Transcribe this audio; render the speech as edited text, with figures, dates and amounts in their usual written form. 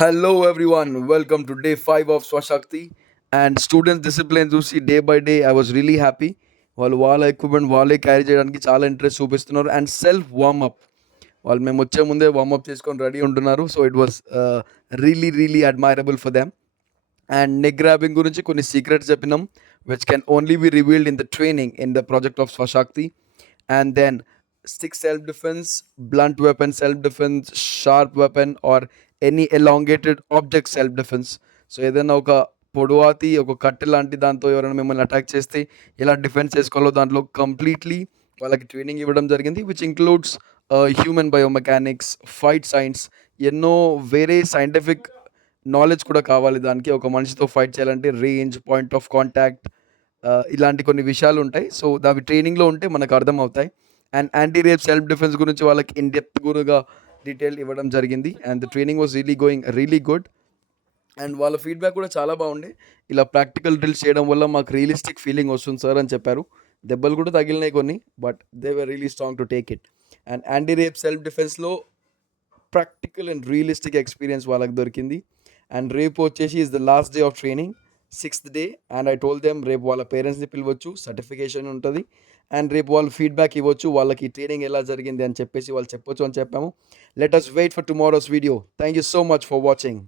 Hello everyone, welcome to day 5 of Swashakti and students discipline చూసి day by day I was really happy. వాళ్ళు వాళ్ళ ఎక్విప్మెంట్ వాళ్ళే క్యారీ చేయడానికి చాలా ఇంట్రెస్ట్ చూపిస్తున్నారు అండ్ సెల్ఫ్ వార్మప్ వాళ్ళు మేము వచ్చే ముందే వార్మప్ చేసుకొని రెడీ ఉంటున్నారు. So it was really admirable for them. And neck grabbing గురించి కొన్ని సీక్రెట్స్ చెప్పినాం which can only be revealed in the training in the project of Swashakti. And then stick self defense, blunt weapon self defense, sharp weapon, or any elongated object self defense. So ఏదైనా ఒక పొడవాతి ఒక కట్టె లాంటి దాంతో ఎవరైనా మిమ్మల్ని అటాక్ చేస్తే ఎలా డిఫెన్స్ చేసుకోవాలో దాంట్లో కంప్లీట్లీ వాళ్ళకి ట్రైనింగ్ ఇవ్వడం జరిగింది, which includes human biomechanics, fight science, ఎన్నో వేరే సైంటిఫిక్ నాలెడ్జ్ కూడా కావాలి దానికి. ఒక మనిషితో ఫైట్ చేయాలంటే రేంజ్, పాయింట్ ఆఫ్ కాంటాక్ట్, ఇలాంటి కొన్ని విషయాలు ఉంటాయి. సో అవి ట్రైనింగ్లో ఉంటే మనకు అర్థమవుతాయి. And anti rape self defence గురించి వాళ్ళకి ఇన్ డెప్త్ గురుగా డీటెయిల్ ఇవ్వడం జరిగింది. And the training was really good. And వాళ్ళ ఫీడ్బ్యాక్ కూడా చాలా బాగుండే. ఇలా ప్రాక్టికల్ డ్రిల్స్ చేయడం వల్ల మాకు రియలిస్టిక్ ఫీలింగ్ వస్తుంది సార్ అని చెప్పారు. దెబ్బలు కూడా తగిలినాయి కొన్ని, but they were really strong to take it. And anti rape self డిఫెన్స్లో ప్రాక్టికల్ అండ్ రియలిస్టిక్ ఎక్స్పీరియన్స్ వాళ్ళకి దొరికింది. అండ్ రేపు వచ్చేసి is the last day of training, 6th day. And I told them రేపు వాళ్ళ పేరెంట్స్ని పిలవచ్చు, సర్టిఫికేషన్ ఉంటుంది. అండ్ రేపు వాళ్ళు ఫీడ్బ్యాక్ ఇవ్వచ్చు, వాళ్ళకి ట్రైనింగ్ ఎలా జరిగింది అని చెప్పేసి వాళ్ళు చెప్పొచ్చు అని చెప్పాము. Let us wait for tomorrow's video. Thank you so much for watching.